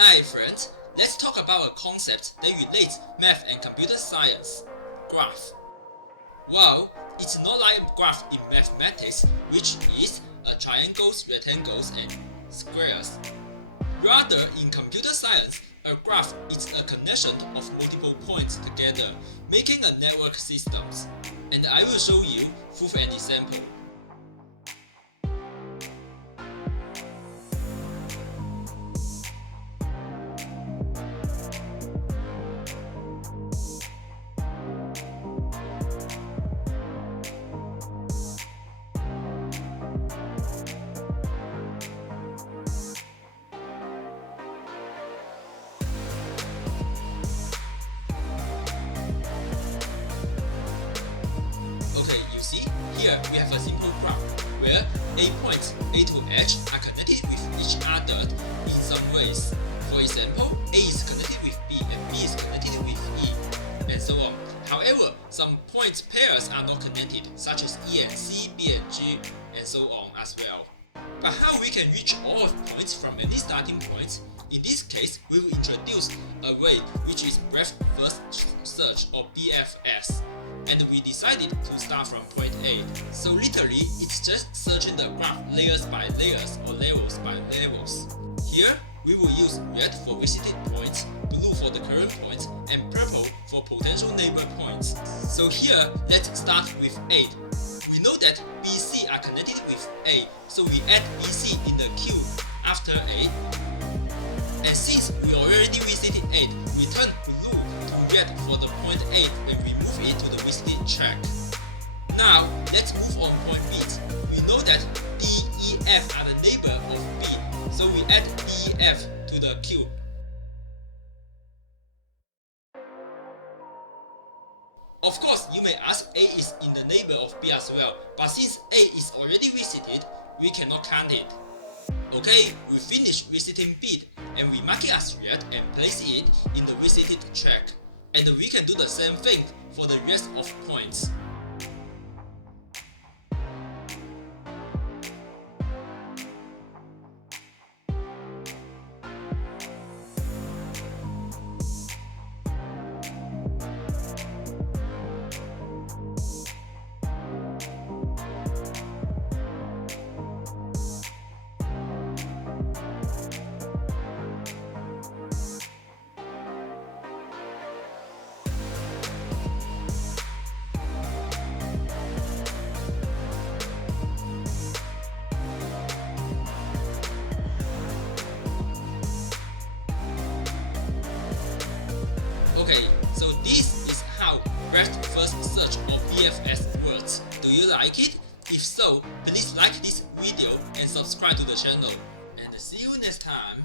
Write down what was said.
Hi friends, let's talk about a concept that relates math and computer science, graph. Well, it's not like a graph in mathematics, which is triangles, rectangles, and squares. Rather, in computer science, a graph is a connection of multiple points together, making a network system. And I will show you through an example. Okay, you see, here we have a simple graph where A points A to H are connected with each other in some ways. For example, A is connected with B and B is connected with E, and so on. However, some point pairs are not connected, such as E and C, B and G, and so on as well. But how we can reach all of points from any starting point? In this case, we will introduce a way which is breadth first search or BFS. And we decided to start from point A. So literally, it's just searching the graph layers by layers or levels by levels. Here, we will use red for visited points, blue for the current points, and purple for potential neighbor points. So here, let's start with 8. We know that BC are connected with A, so we add BC in the queue after A. And since we already visited 8, we turn blue to red for the point 8 and remove it to the visited track. Now, let's move on point B. We know that D, E, F are the neighbor of B, so we add D, E, F to the queue. Of course, you may ask A is in the neighbor of B as well, but since A is already visited, we cannot count it. Okay, we finished visiting B and we mark it as red and place it in the visited track. And we can do the same thing for the rest of points. Okay, so this is how breadth first search or BFS works. Do you like it? If so, please like this video and subscribe to the channel. And see you next time.